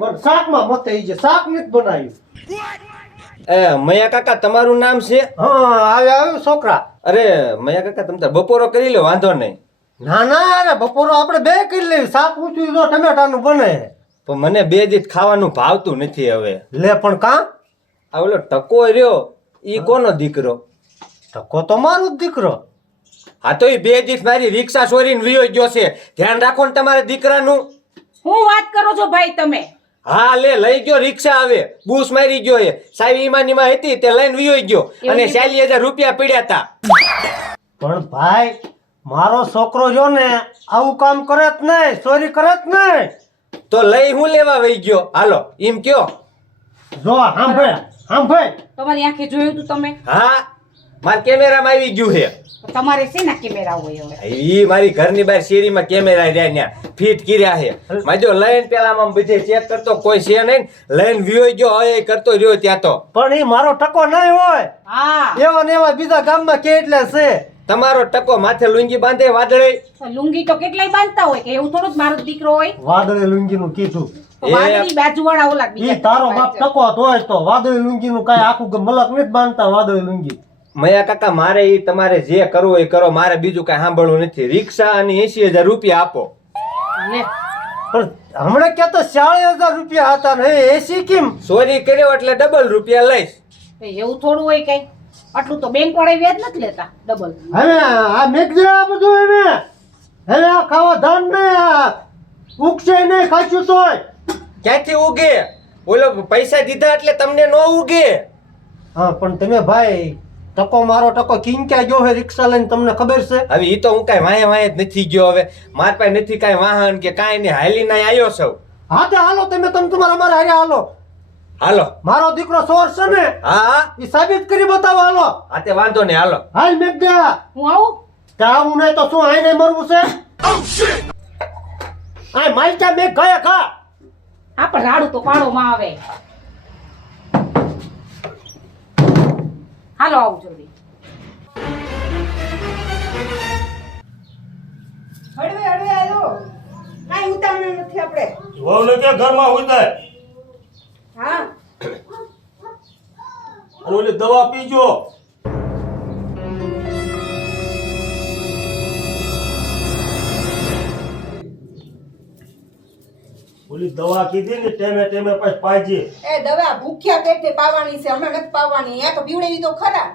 શાકમાં મતે ઈ જે શાક નથી બનાવ્યું. મયા કાકા તમારું નામ છે? હા આવ્યો છોકરા. અરે મયા કાકા તમે તાર બપોરો કરી લો, વાંધો નહીં. ના ના અરે બપોરો આપણે બે કરી લેવી. શાક ઊંચું જો ટમેટાનું બને. પણ મને 2 દિવસ ખાવાનું ભાવતું નથી હવે. લે પણ કાં? આ ઓલો ટકો રહ્યો ઈ કોનો દીકરો? ટકો તો મારો જ દીકરો. હા તો ઈ 2 દિવસ મારી રિક્ષા ચોરીને વિયો ગયો છે. ધ્યાન રાખો ને તમારા દીકરાનું. હું વાત કરો છો ભાઈ તમે? હા લે લઈ ગયો, રિક્ષા આવે બૂસ મારી ગયો એ. સાહેબ ઈમાનીમાં હતી તે લઈને વિયો ગયો અને 40,000 રૂપિયા પડ્યા હતા. પણ ભાઈ મારો છોકરો જો ને આવું કામ કરે જ નહીં, ચોરી કરે જ નહીં. તો લઈ હું લેવા વઈ ગયો? હાલો એમ કયો. જો સાંભળ તમારી આંખે જોયું તું તમે? હા મારા કેમેરામાં આવી ગયું છે. તમારે શેના કેમેરા હોય હવે? ઈ મારી ઘરની બહાર શેરીમાં કેમેરા રહ્યા ન્યા ફિટ કર્યા છે. માજો લઈને પેલામાં બધે ચેક કરતો કોઈ છે નહીં, લઈને વિયો ગયો હવે કરતો રહ્યો ત્યાં તો. પણ ઈ મારો ટકો નહીં હોય. હા એવા ને એવા બીજા ગામમાં કેટલા છે. તમારો ટકો માથે લુંગી બાંધે વાદળી. લુંગી તો કેટલાય બાંધતા હોય કે એવું થોડું જ મારો દીકરો હોય. વાદળી લુંગીનું કીધું. વાદળી બાજુવાળા ઓલા ઈ બીજા તારો બાપ ટકો હોય તો વાદળી લુંગીનું કાંઈ આખું મલક નથી બાંધતા. વાદળી લુંગી મયા કાકા મારે ઈ તમારે જે કરવું એ કરો, મારે બીજું કઈ સાંભળવું નથી. રિક્ષા અને 80,000 રૂપિયા આપો. લે પણ હમણાં ક્યાં તો 40,000 રૂપિયા હતા ને 80 કેમ? ચોરી કર્યો એટલે ડબલ રૂપિયા લઈશ. એવું થોડું હોય કઈ? આટલું તો બેંક વાળા વ્યાજ નથી લેતા ડબલ. હવે આ મેઘજે આ બધું હવે આ ખાવા ધાન ને ઉગશે નહીં ખાચ્યું તોય. ક્યાંથી ઉગે? બોલો પૈસા દીધા એટલે તમને નો ઉગે. હા પણ તમે ભાઈ ટકો મારો ટકો કિંક્યા ગયો હે રિક્ષા લઈને, તમને ખબર છે? હવે ઈ તો હું કઈ વાહે વાહે જ નથી ગયો. હવે માર પાસે નથી કઈ વાહન કે કાંઈ નહીં, હાલીને આવ્યો છું. હા તે હાલો તમે તમારા અમારા હારે હાલો. હાલો. મારો દીકરો ચોર છે ને હા હા એ સાબિત કરી બતાવો. હાલો હા તે વાંધો નહીં હાલો. હાલ મેઘજા. હું આવું? આવું નહીં તો શું આઈને મરવું છે? આ માલચા મેઘ ગયા ખા. હા પણ રાડું તો પાડોમાં આવે. હાલો આવું જલ્દી. હળવે હળવે આલો. કાઈ ઉતાવળ નથી આપણે. વહુને કે ઘરમાં ઉતાય. હા અને ઓલી દવા પીજો. ઓલી દવા કીધી ને ટેમે ટેમે પછી પાજે. એ દવા ભૂખ્યા પેટે પાવાની છે, હમણાં નથી પાવાની. યા તો પીવડેવી તો ખરા.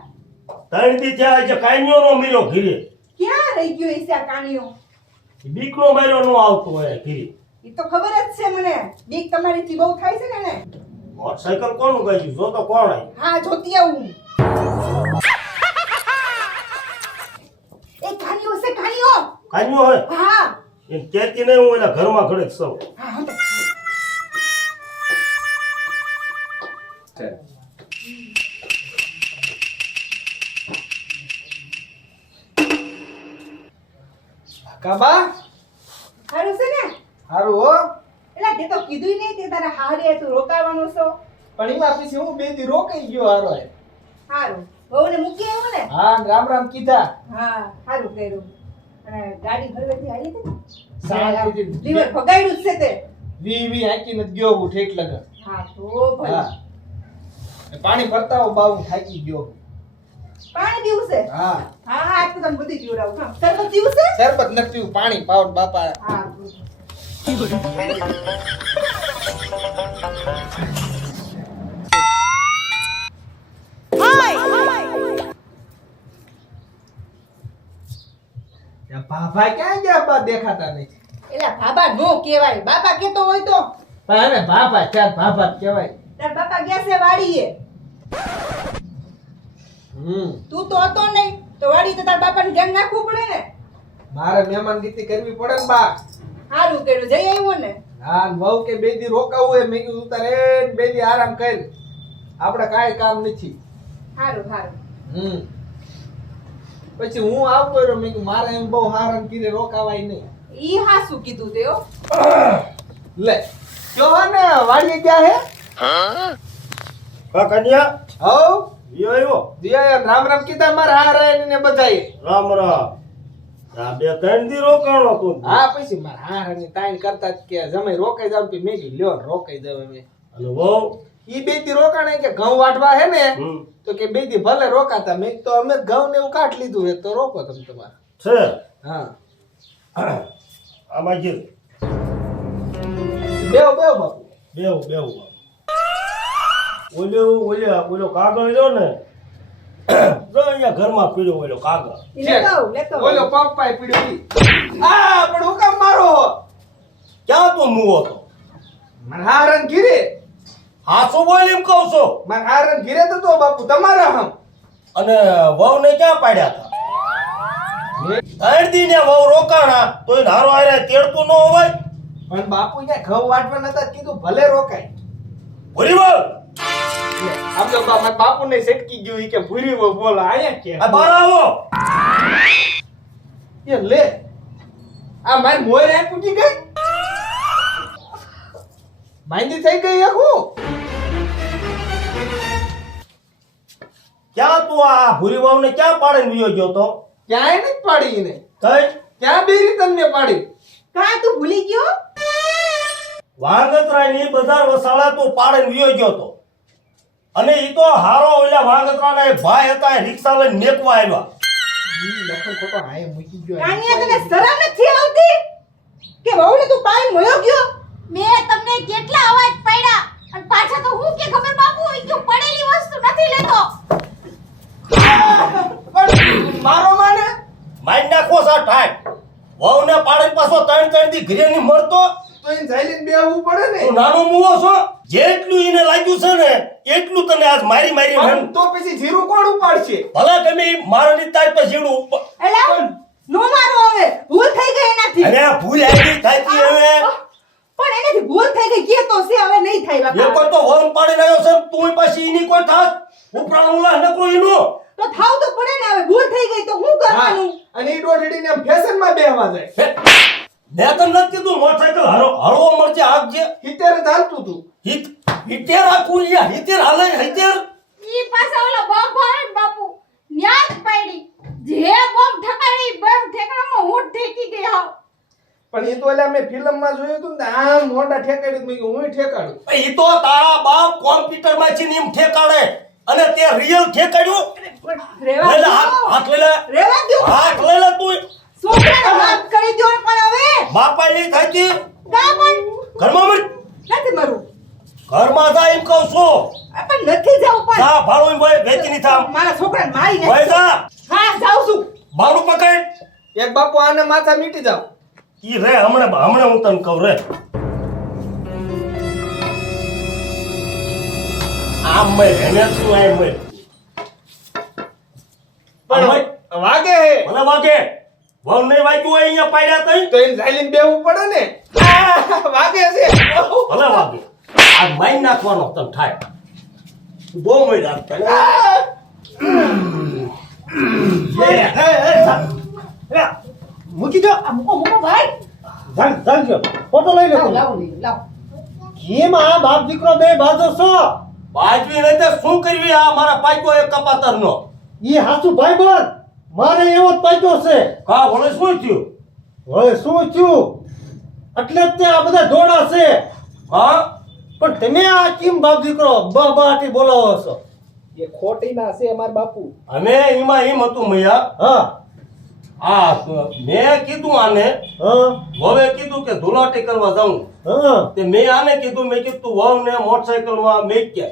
3 દી થયા છે કાઈનો નો મિલ્યો ઘીરે. ક્યાં રહી ગયો છે આ કાણીઓ? બીકનો માર્યો નો આવતો હોય ઘીરે. ઈ તો ખબર જ છે મને. બીક તમારીથી બહુ થાય છે ને. મોટરસાઇકલ કોનું ગયું જો તો કોણ આય? હા જોતી આવું. એ કાણીઓ છે કાણીઓ. કાઈનો હોય હા એમ કેતી નહીં હું એના ઘરમાં ઘડે સૌ. હા હા કાબા સારું છે ને? હારું હો. એલા તે તો કીધું નહીં તે તારા હારે તું રોકાવાનો છો. પણ એમાં પછી હું બે દી રોકાઈ ગયો હારો. સારું બહુને મૂકી આવ્યો ને? હા રામ રામ કીધા. હા સારું કર્યું. અને ગાડી ભરવેથી આવી હતી ને? શાંતિથી. લીવર ભગાડ્યું જ છે તે. વી હાકી નથી ગયો હું ઠેક લગા. હા તો ભલે. હા પાણી ભરતા હો બાઉ થાકી ગયો. પાણી પીવું છે? હા હા હા આજ તો તને બધી પીવડાવું. હા શરબત પીવું છે? શરબત નથી પીવું, પાણી પાવ બાપા. હા બાપા ક્યાં ગયા? બા દેખાતા નહીં. એલા બાબા નો કહેવાય. બાપા કેતો હોય તો. પણ હવે બાપા ચાર બાપા કહેવાય. તાર બાપા ગયા છે વાડીએ. તું તો હતો નહીં તો વાડી તો તાર બાપાને ધ્યાન નાખવું પડે ને. મારે મહેમાનગીરી કરવી પડે ને બા. સારું કર્યું જઈ આવ્યો ને. હા ને વહુ કે બે દી રોકાવું હોય મેં કીધું તારે બે દી આરામ કર, આપણે કાંઈ કામ નથી. સારું સારું. પછી હું આવતો રહ્યો મેં કીધું મારે એમ બહુ હારામ કીધે રોકાવાય નહીં. ઈ હાસું કીધું તે હો. લે જો ને વાડીએ ગયા હે. કા કન્યા હવ યો આવ્યો. દિયા રામ રામ કીધા મારા હારા ને બધાએ. રામ રામ. આ 2-3 દી રોકાણો તું હા પછી માર હારાની તાઈન કરતા જ કે જમે રોકાઈ જાવ કે મેં કીધું લ્યો રોકાઈ જાવ અમે અને વહુ ઈ બે દી રોકાણે કે ઘઉં વાટવા હે ને હમ, તો કે બે દી ભલે રોકાતા મેં તો અમે ઘઉં ને એવું કાઢ લીધું હે તો રોકો તમે તમારે છે હા આમાં ગીર બેહો બેહો બાપુ બેવું ઓલો કાગળ રહ્યો ને જો અહીંયા ઘરમાં પીડ્યો ઓલો કાગળ લેતો બોલો પપ્પાએ પીડ્યું ઈ. આ પણ હું કામ મારો ક્યાં તો મુવો તો માર હારન ઘીરે હાસુ બોલ એમ કહું છો માર હારન ઘીરે તો બાપુ તમારા હમ અને વહુને ક્યાં પાડ્યા હતા 3 દી ને વહુ રોકાણા તો એ હારો આરે તેડતું ન હોય પણ બાપુ અહીંયા ઘઉં વાટવા નતા કીધું ભલે રોકાય ભૂરી વહુ આમ તો મારા બાપુ ને સેટકી ગયું ઈ કે ભૂરી વો બોલો આયા કે આ બહાર આવો એ લે આ મારી મોર આ પૂકી ગઈ માંદી થઈ ગઈ હે હું ક્યાં તું આ ભૂરી વહુને ક્યાં પાડીને વિયો ગયો તો ક્યાંય નથી પાડી ને કઈ ક્યાં બેરી તમને પાડી કાં તું ભૂલી ગયો વાંગત્રાની બજાર વસાળા તું પાડીને વિયો ગયો તો અને ઈ તો હારો ઓલા વાંગત્રાના એક ભાઈ હતા એ રિક્ષા લઈને મેકવા આવ્યા લખન ખોટો હાય મૂકી ગયો કાનિયા તને શરમ નથી આવતી કે વહુને તું પાણી મળ્યો ગયો મેં તમને કેટલા અવાજ પાડ્યા અને પાછા તો હું કે ખબર બાપુ ઈ કે પડેલી વસ્તુ નથી લેતો પણ મારો માને મારી નાખો સા ઠાક વહુને પાડીને પાછો 3 દી ઘરે ની મરતો તો એને જઈને બેહવું પડે ને તું નાનો મુવો છો જેટલું એને લાગ્યું છે ને એટલું તને આજ મારી પણ તો પછી જીરું કોણ ઉપાડશે ભલા તમે ઈ મારાની તાર પર જીડું ઉપર એલા નો મારો હવે ભૂલ થઈ ગઈ એનાથી અને આ ભૂલ આવી થાકી હવે પણ એનાથી ભૂલ થઈ ગઈ કે તો છે હવે નહીં થાય એ બાપા કોઈ તો વન પાડી રહ્યો છે તું પછી એની કોઈ થાસ ઉપરાણ ઉલા નકરો એનો તો થાવ તો પડે ને હવે ભૂલ થઈ ગઈ તો હું કરવાનું અને ઈ દોઢડીને આમ ફેશન માં બેહવા જાય મેં તને નથી કીધું મોટરસાઇકલ હળવો મળજે આગજે હિતેર ચાલતું તું હિતેર આખું યા હિતેર હાલે હિતેર ઈ પાછા ઓલો બોમ્બ ભરે ને બાપુ ન્યાજ પડી જે બોમ્બ ઠકાડી બોમ્બ ઠેકડામાં હું ઠેકી ગઈ હાવ પણ ઈ તો એટલે અમે ફિલ્મ માં જોયું હતું ને આમ મોઢા ઠેકાડ્યું મેં કીધું હું ઠેકાડું ઈ તો તારા બાપ કોમ્પ્યુટર માં છે ને એમ ઠેકાડે અને તે રિયલ ઠેકાડ્યું રેવા લઈ લે દો. હાથ લઈ લે રેવા દો હાથ લઈ લે તું છોકરાને માફ કરી દો ને પણ હવે બાપા ની થાકી કા પણ ઘરમાં મર નથી મરું ઘરમાં જા એમ કહું છું આ પણ નથી જાવ પણ જા ભાડું એમ ભાઈ વેચી ની થામ મારા છોકરાને મારી ભાઈ નાખ જા હા જાઉં છું ભાડું પકડ એક બાપુ આને માથા મીટી જાવ ઈ રે હમણાં હું તને કહું રે આમ મેં એને શું આમ મેં પણ વાગે હે મને વાગે વહુ નહીં વાગ્યું હોય અહીંયા પાડ્યા તઈ તો એને ઝાલીને બેહવું પડે ને વાગે છે ભલે વાગે આ માઈ નાખવાનો તને થાય બહુ મળી રાખતા મૂકી દો આ મૂકો મૂકો ભાઈ ચાલજો ફોટો લઈ લો લાવો તમે. લાવો લઈ લાવો કેમ આ બાપ દીકરો બે બાજુ છો બાજવી નહીં તો શું કરવી આ મારા પાક્યો એક કપાતરનો ઈ હાસુ ભાઈ બોલ મારે એવો જ પાક્યો છે કા ભલે શું થયું હવે શું થયું એટલે જ તે આ બધા દોડા છે હા પણ તમે આ કેમ બાપ દીકરો બાટી બોલાવો છો એ ખોટી ના છે અમાર બાપુ અને એમાં એમ હતું મૈયા હા મેં કીધું આને હા હવે કીધું કે ધુલાટી કરવા જાઉં હા તે મેં આને કીધું મેં કીધું તું વહુ ને મોટરસાઇકલમાં મેક કે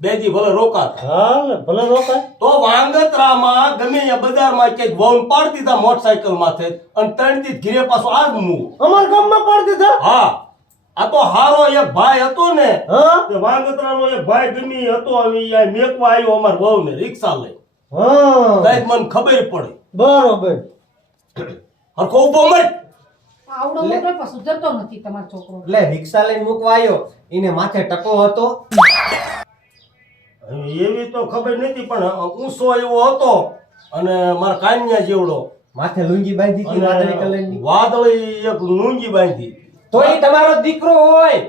બે દી ભલે રોકાત હા ભલે રોકાય તો વાંગત્રામાં ગમે ત્યાં બજારમાં કે વહુ પાડી દીધા મોટરસાઇકલ માથે અને 3 દી ઘીરે પાછો આ જ મૂવ અમાર ગામમાં પાડી દીધા હા આ તો હારો એક ભાઈ હતો ને હા તે વાંગત્રાનો એક ભાઈ ગમી હતો આવી આ મેકવા આવ્યો અમાર વહુ ને રિક્ષા લઈ હા કઈ મને ખબર પડી બરોબર હરખો ઉભો મત આવડો મોટો પણ સુધરતો નથી તમારો છોકરો એટલે રિક્ષા લઈને મૂકવા આવ્યો એને માથે ટકો હતો એવી તો ખબર નથી પણ ઊંસો એવો હતો અને મારા કાન્યા જેવડો માથે લુંગી બાંધી હતી વાદળી કલરની વાદળી એક લુંગી બાંધી તો એ તમારો દીકરો હોય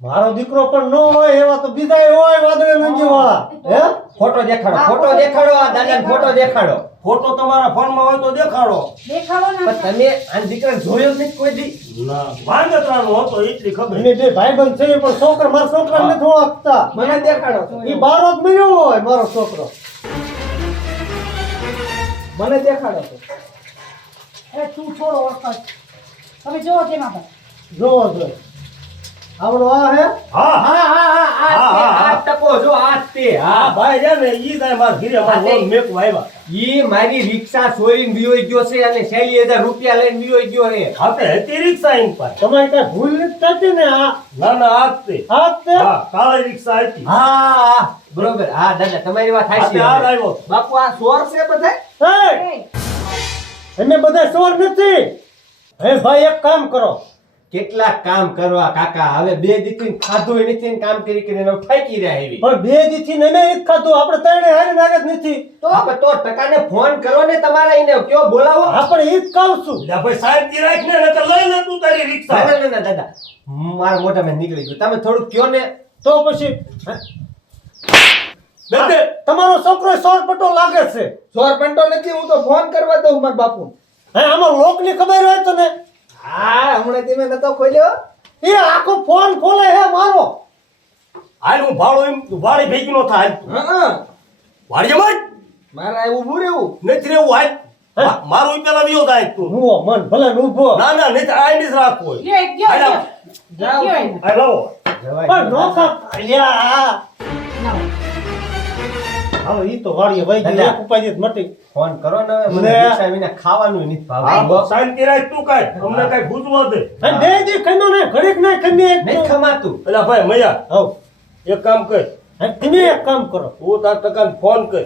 મારો દીકરો પણ ન હોય એવા તો બીજા હોય વાદળે નંજી વાળા હે ફોટો દેખાડો ફોટો દેખાડો આ દાદાને ફોટો દેખાડો ફોટો તમારા ફોનમાં હોય તો દેખાડો. દેખાડો ને પણ તમે આ દીકરા જોયો જ નથી કોઈ દી ના વાંગતરાનો હતો એટલી ખબર. એને બે ભાઈબંધ છે પણ છોકરા મારા છોકરાને નથી ઓળખતા મને દેખાડો ઈ બારો જ મળ્યો હોય મારો છોકરો મને દેખાડો તો. એ તું છોડો વખત તમે જોવો તેમાં ભાઈ જોવો જોઈએ આવડો આ હે હા હા હા હા હા, હા, આ હા. ટકો જો આ તે આ હા ભાઈ છે ને ઈ થાય માર ઘીરે માર હા, વહુ મેકવા આવ્યા. ઈ મારી રિક્ષા ચોરીને વિયોઈ ગયો છે અને 40,000 રૂપિયા લઈને વિયોઈ ગયો છે હાથે હતી રિક્ષા એમ પાસે. તમારી કઈ ભૂલ નથી થતી ને આ ના ના આ જ તે. આ જ તે હા કાળી રિક્ષા હતી. હા બરોબર હા દાદા તમારી વાત હાથે સાચી હાથ છે. આવ્યો. બાપુ આ ચોર છે બધા? એ અમે બધા ચોર નથી હે ભાઈ એક કામ કરો કેટલા કામ કરવા કાકા હવે 2 દીકરીને ખાધું નથી ને કામ કરી કરીને ઠાકી રહ્યા એવી પણ બે દીથી ને મેં ઈ જ ખાધું આપણે ત્રણે હારે નારે જ નથી આપણે તો ટકાને ફોન કરો ને તમારા એને કયો બોલાવો આપણે ઈ જ કહું છું લે ભાઈ શાંતિ રાખ ને નકર લઈ લે તું તારી રિક્ષા. ના, ના, ના, દાદા મારા મોઢામાં નીકળી ગયું તમે થોડુંક કયો ને તો પછી દે દે. તમારો છોકરો સોર પટો લાગે છે ચોર પંટો નથી, હું તો ફોન કરવા દઉં મારા બાપુ. હે આમાં લોક ની ખબર હોય તો ને હા હમણાં તમે નતો ખોલ્યો. એ આખો ફોન ખોલે હે મારો હાલ હું ભાડો એમ વાડી ભેગી નો થાય. હા વાડી જમાય મારે આ ઊભું રહેવું. નથી રહેવું હાલ. હા. મારું ઈ પેલા વિયો થાય તું. હુઓ મન ભલે ને ઊભો ના ના નહીં આ નહીં રાખવું હોય. લ્યો એક ગયો હાલ, ગયો જાઓ. એને. હાલ લાવો. પણ નોખા અલ્યા લાવો. હવે ઈ તો વાડીએ વઈ ગઈ દાદા. એક ઉપાધિ જ મટી ફોન કરો ને હવે મને લે. રિક્ષા વિના ખાવાનું નથી હા, ભાવ બસ શાંતિ રાખ તું કાંઈ. અમને કાંઈ પૂછવા દે. અને બે દી ખમ્યો ને ઘડીક ના ખમી એક નહીં ખમાતું એટલે ભાઈ મૈયા હવ એક કામ કર. તમે એક કામ કરો તું તાર ટકાને ફોન કર.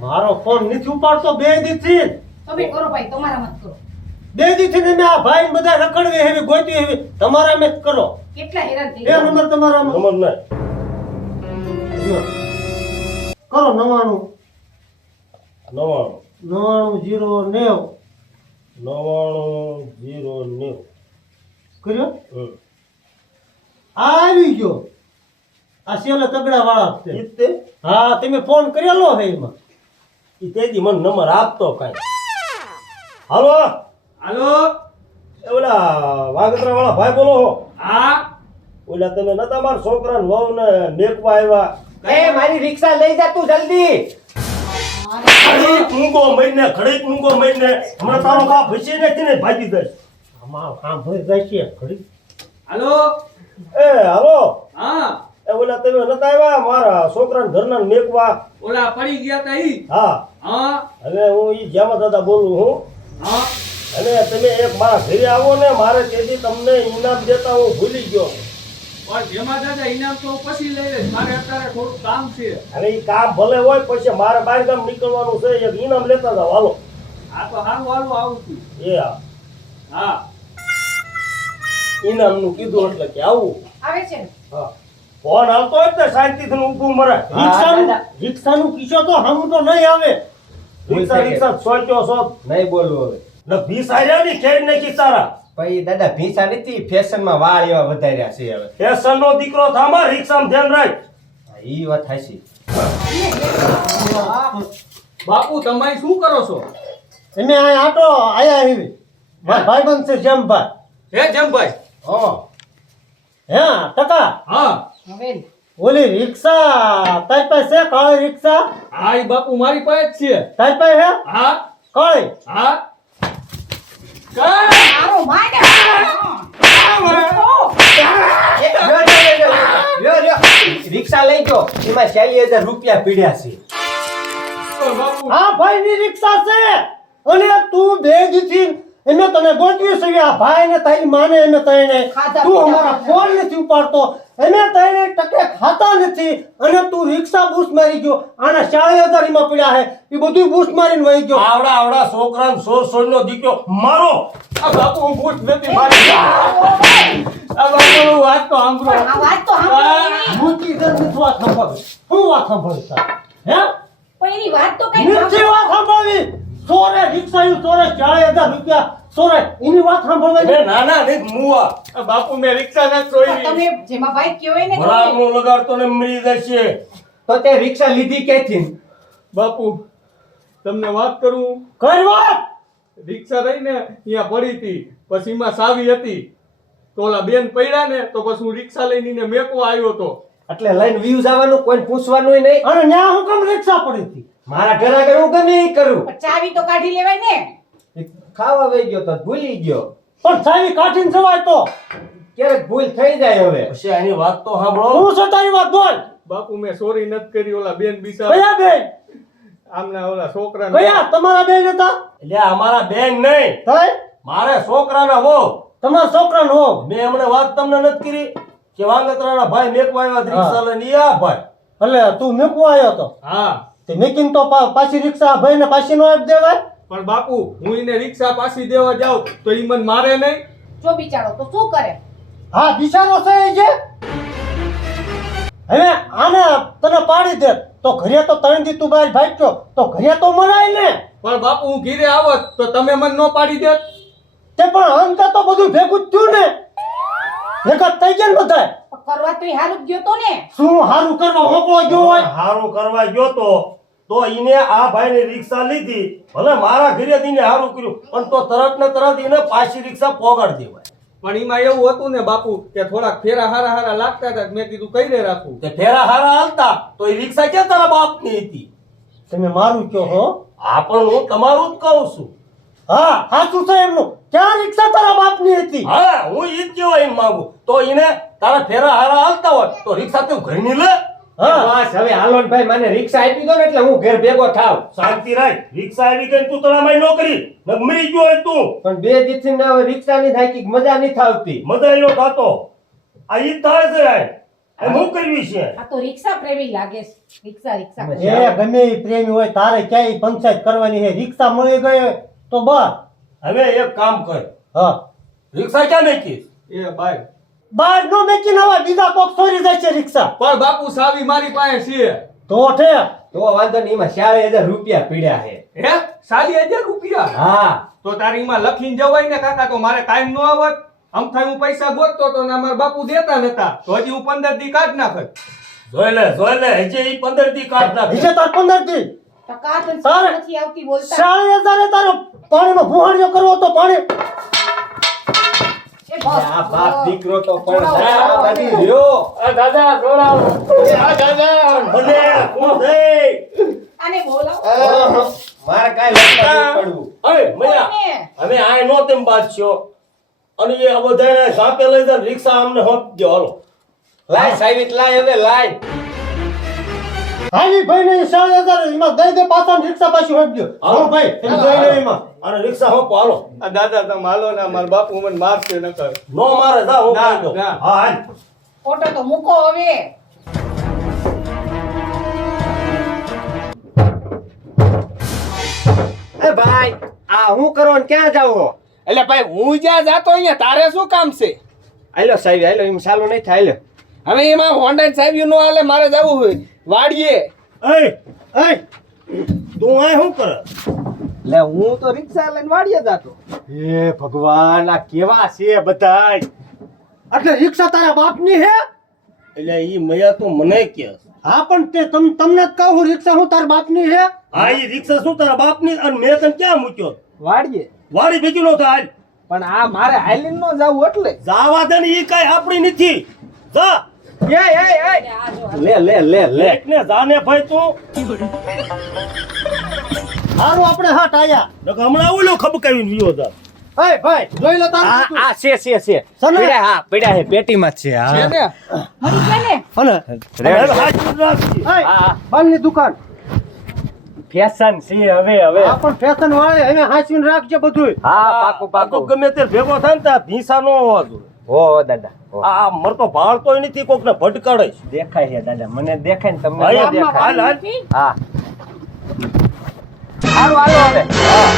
મારો ફોન નથી ઉપાડતો બે દી થી તમે કરો ભાઈ તમારા મત કરો બે દી થી મેં આ ભાઈ બધા રખડવી હેવી ગોતી હેવી તમારા મેં જ કરો કેટલા હેરાન થઈ બે ગયા નંબર તમારા નંબર નહીં. કરો 99 99 99 99 કર્યો હમ. આ આવી ગયો આ સેલે તગડા વાળા છે ઈ તે હા તમે ફોન કરેલો હે એમાં ઈ તેજી મને નંબર આપતો કાંઈ. હાલો હાલો. એ ઓલા વાગતરા વાળા ભાઈ બોલો હો. હા ઓલા તમે નતા મારા છોકરાને વહુને મેકવા આવ્યા. એ મારી રિક્ષા લઈ જા તું જલ્દી ઘડીક મૂંગો મહિને ઘડીક મૂંગો મહિને હમણાં તારો બાપ હસી નથી ને ભાગી દઈશ. આમાં કામ ભરી જાય છે ઘડી હાલો. એ હાલો હા એ ઓલા તમે નતા આવ્યા મારા છોકરાને ઘરના મેકવા. ઓલા પડી ગયા તા ઈ. હા હા હવે હું ઈ જેમાં દાદા બોલું હું. હા અને તમે એક મારા ઘરે આવો ને મારે તેથી તમને ઇનામ દેતા હું ભૂલી ગયો. પણ જેમાં દાદા ઇનામ તો પછી લઈ લઈશ, મારે અત્યારે થોડું કામ છે. અને ઈ કામ ભલે હોય પછી મારે બહાર ગામ નીકળવાનું છે એક ઇનામ લેતા જાવ હાલો. આ તો હારું હારું આવું છું. એ હા હા ઇનામનું કીધું એટલે કે આવું. આવે છે ને હા ફોન આવતો હોય ને શાંતિથી ઊભું મરાય. રિક્ષાનું કિસ્સો તો હમ તો નહીં આવે રિક્ષા રિક્ષા સોચ્યો સો નહીં બોલવું હવે ને 20 આર્યા ની ખેડ નાખી તારા. પછી દાદા ભીંસા નથી ફેશનમાં વાળ એવા વધાર્યા છે હવે ફેશન નો દીકરો થામા રિક્ષામાં ધ્યાન રાખ. હા, ઈ વાત હાચી બાપુ તમે શું કરો છો? અમે આ આટો આયા હેવી મારા ભાઈબંધ છે જેમભાઈ હે જમભાઈ. હા હે ટકા હા હવે ને. ઓલી રિક્ષા તારી પાસે છે કાળી રિક્ષા હા ઈ બાપુ મારી પાસે જ છે. તારી પાસે હે હા કાળી હા કઈ મારો માને રિક્ષા લઈ ગયો એમાં 40,000 રૂપિયા પીડ્યા છે બાપુ આ ભાઈ ની રિક્ષા છે અને તું બે દીથી એને તને ગોઠવી છે આ ભાઈ ને તારી માને એને તને ખાધા તું પીધા અમારા ખાધા. ફોન નથી ઉપાડતો એને તને ટકે ખાતા નથી અને તું રિક્ષા બૂસ મારી ગયો આના 40,000 માં પડ્યા હે એ બધું બૂસ મારીને વહી ગયો આવડા આવડા છોકરાને સોર નો દીકરો મારો. આ બાપુ હું ભૂત નથી મારી. આ બાપુ વાત તો સાંભળો. પણ આ વાત તો સાંભળો મૂકી દે નથી વાત સાંભળવી હું વાત સાંભળતા હે પણ એની વાત તો કઈ નથી વાત સાંભળવી સોરે રિક્ષા ઈ સોરે 40,000 રૂપિયા સોરાય એની વાત સાંભળવાની મેં નાના નહીં મુવા બાપુ મેં રિક્ષા ના તો જોઈ તમે જેમાં ભાઈ કયો હોય ને તો ભરામણું લગાડતો ને મરી જશે. તો તે રિક્ષા લીધી ક્યાંથી? બાપુ તમને વાત કરું, કઈ વાત રિક્ષા રહી ને અહીંયા પડી હતી, પછી એમાં સાવી હતી, તો ઓલા બેન પડ્યા ને તો પછી હું રિક્ષા લઈને એને મેકવા આવ્યો હતો. એટલે લઈને વ્યૂઝ આવવાનું, કોઈને પૂછવાનું નહીં. અને ન્યા હું કેમ રિક્ષા પડી હતી મારા ઘર આગળ હું ગમે ઈ કરું. પણ ચાવી તો કાઢી લેવાય ને. ખાવા વહી ગયો તો ભૂલી ગયો. પણ ચાવી કાઢીને જવાય તો ક્યારેક ભૂલ થઈ જાય હવે. પછી એની વાત તો સાંભળો. હું છે તારી વાત બોલ બાપુ મેં સોરી નથી કરી, ઓલા બેન બિચારા કયા બેન આમના ઓલા છોકરા કયા તમારા બેન હતા એટલે અમારા બેન નહીં, થાય મારે છોકરાના વહુ. તમારા છોકરાનો હો મેં હમણાં વાત તમને નથી કરી કે વાંગત્રાના ભાઈ મેકવા આવ્યા રિક્ષા લઈને ઈ આ ભાઈ. એટલે તું મેકવા આવ્યો તો હા. તે મેકિંગ તો પાછી રિક્ષા ભાઈને પાછી નો આપી દેવાય પણ બાપુ હું એને રિક્ષા પાછી દેવા જાઉં તો ઈ મને મારે નહીં. જો બિચારો તો શું કરે? હા બિચારો છે એ છે હવે આને તને પાડી દે તો ઘરે તો ત્રણ દી તું બહાર ભાગ્યો તો ઘરે તો મરાય ને પણ બાપુ હું ઘીરે આવત તો તમે મને ન પાડી દેત. તે પણ અંતે તો બધું ભેગું જ થયું ને ભેગા થઈ ગયા ને બધા પણ કરવા તો હારું જ ગયો તો ને. શું હારું કરવા હોકળો ગયો હોય હારું કરવા ગયો તો ઈને આ ભાઈને રિક્ષા લીધી, ભલે મારા ઘરે દીને હારું કર્યું, પણ તો તરત ને તરત ઈને પાછી રિક્ષા પોગાડી દેવાય. પણ એમાં એવું હતું ને બાપુ કે થોડાક ફેરા હારા હારા લાગતા હતા, મેં કીધું કઈ રે રાખું. તે ફેરા હારા હાલતા તો એ રિક્ષા ક્યાં તારા બાપની હતી? તમે મારું કયો હો હા પણ હું તમારું જ કહું છું. હા સાચું છે એમનું ક્યાં રિક્ષા તારા બાપની હતી હા હું ઈ જ કહેવા એને માંગુ. તો ઈને તારા ફેરા હારા હાલતા હોય તો રિક્ષા તું ઘરની લે. હા બસ હવે હાલો ને ભાઈ, મને રિક્ષા આપી દો ને એટલે હું ઘર ભેગો થાવ. શાંતિ રાખ. રિક્ષા આવી ગઈ તું તળામાં નોકરી મરી ગયો હોય તું. પણ બે દિવસથી ના હવે રિક્ષા ની થાય કે મજા નહીં થાવતી. મજા નો થતો. આ ઈ જ થાય છે આ હું કરવી છે. આ તો રિક્ષા પ્રેમી લાગે છે. રિક્ષા રિક્ષા એ ગમે એ પ્રેમી હોય તારે ક્યાંય પંચાયત કરવાની છે રિક્ષા મળી ગઈ હોય તો બસ હવે એક કામ કર, હા રિક્ષા ક્યાં મેકીશ? એ ભાઈ બહાર નો મેકી નવા બીજા કોક ચોરી જાય છે રિક્ષા પણ બાપુ સાવી મારી પાસે છે. તો ઠે તો વાંધો નહીં, એમાં 40,000 રૂપિયા પીડ્યા છે. હે 40,000 રૂપિયા? હા તો તારી એમાં લખીને જવાય ને કાકા, તો મારે કાયમ નો આવત. આમ થાય હું પૈસા ગોતતો તો ને મારા બાપુ દેતા નતા, તો હજી હું 15 દી કાઢ નાખત. જોઈ લે હજી ઈ 15 દી કાઢ નાખે. બીજે તાર 15 દી ટકા તો તારે નથી આવતી બોલતા. 40,000 તારો પાણીનો ભુહાણિયો કરવો તો પાણી એ બસ. આ બાપ દીકરો તો પણ આ બાજુ રહ્યો. ભલે કોણ છે? આને બોલાવો. મારે કાંઈ લખવા નહીં પડવું. અરે મયા કોઈને? હવે આ નો તેમ બાદશો અને એ આ બધાને સાપે લઈ જાય રિક્ષા અમને હોત દો હાલો. લાય સાઈડ લાય હવે લાય. હાલી ભાઈ ને 40,000 એમાં દઈ દે પાછા રિક્ષા પાછી હોઈ ગયો હા ભાઈ તમે જોઈ લે એમાં અને રિક્ષા હોપ હાલો. આ દાદા તમે હાલો ને, મારા બાપુ મને મારશે નકર. નો મારે જા હું ના, કહી દઉં. ના. હા હાલ. ફોટો તો મૂકો હવે. એ ભાઈ આ હું કરો ને ક્યાં જાવ? એટલે ભાઈ હું જ્યાં જાતો અહીંયા તારે શું કામ છે? હાલો સાહેબ હાલો, એમ ચાલુ નહીં થાય. હાલો હવે એમાં હોન્ડા સાહેબ નો હાલે, મારે જવું હોય વાડીએ. એ તું આ શું કરે? એટલે હું તો રિક્ષા લઈને વાડીએ જાતો. હે ભગવાન આ કેવા છે બધાય એટલે રિક્ષા તારા બાપની હે એટલે ઈ મયા તો મને કે હા પણ તે તમને જ કહું રિક્ષા હું તારા બાપની હે હા ઈ રિક્ષા શું તારા બાપની અને મેં તને ક્યાં મૂક્યો? વાડીએ. વાડી ભેગી નો થાય. પણ આ મારે હાલીને નો જાવું એટલે. જાવા દે ને ઈ કાઈ આપણી નથી. જા એ લે લે લે લે. એકને જાને ભાઈ તું હારું આપણે હટ આયા નકર હમણાં ઓલો ખબકાવીને વિયો જા. એ ભાઈ જોઈ લે તારું આ બધું. આ છે સને? પીડા. હા પીડા છે, પેટીમાં જ છે. છે હા ને? મરી ગયા ને? અને હવે હાથ રાખજે. એ હા. બાલની દુકાન ફેશન છે હવે આ પણ ફેશન વાળે હવે હાંચવીને રાખજે બધું હા પાકું આ તો પાકું. ગમે તે ભેગો થાય ને ત્યાં ભીંસા નો હોવા જોઈએ. હો દાદા હો. આ મરતો ભાળતોય નથી, કોક ને ભટકાડે છે. દેખાય છે દાદા, મને દેખાય ને તમને ભાઈ, ન આમાં દેખાય. હાલ, હાલ. નથી? હા સારું હાલો હવે. હા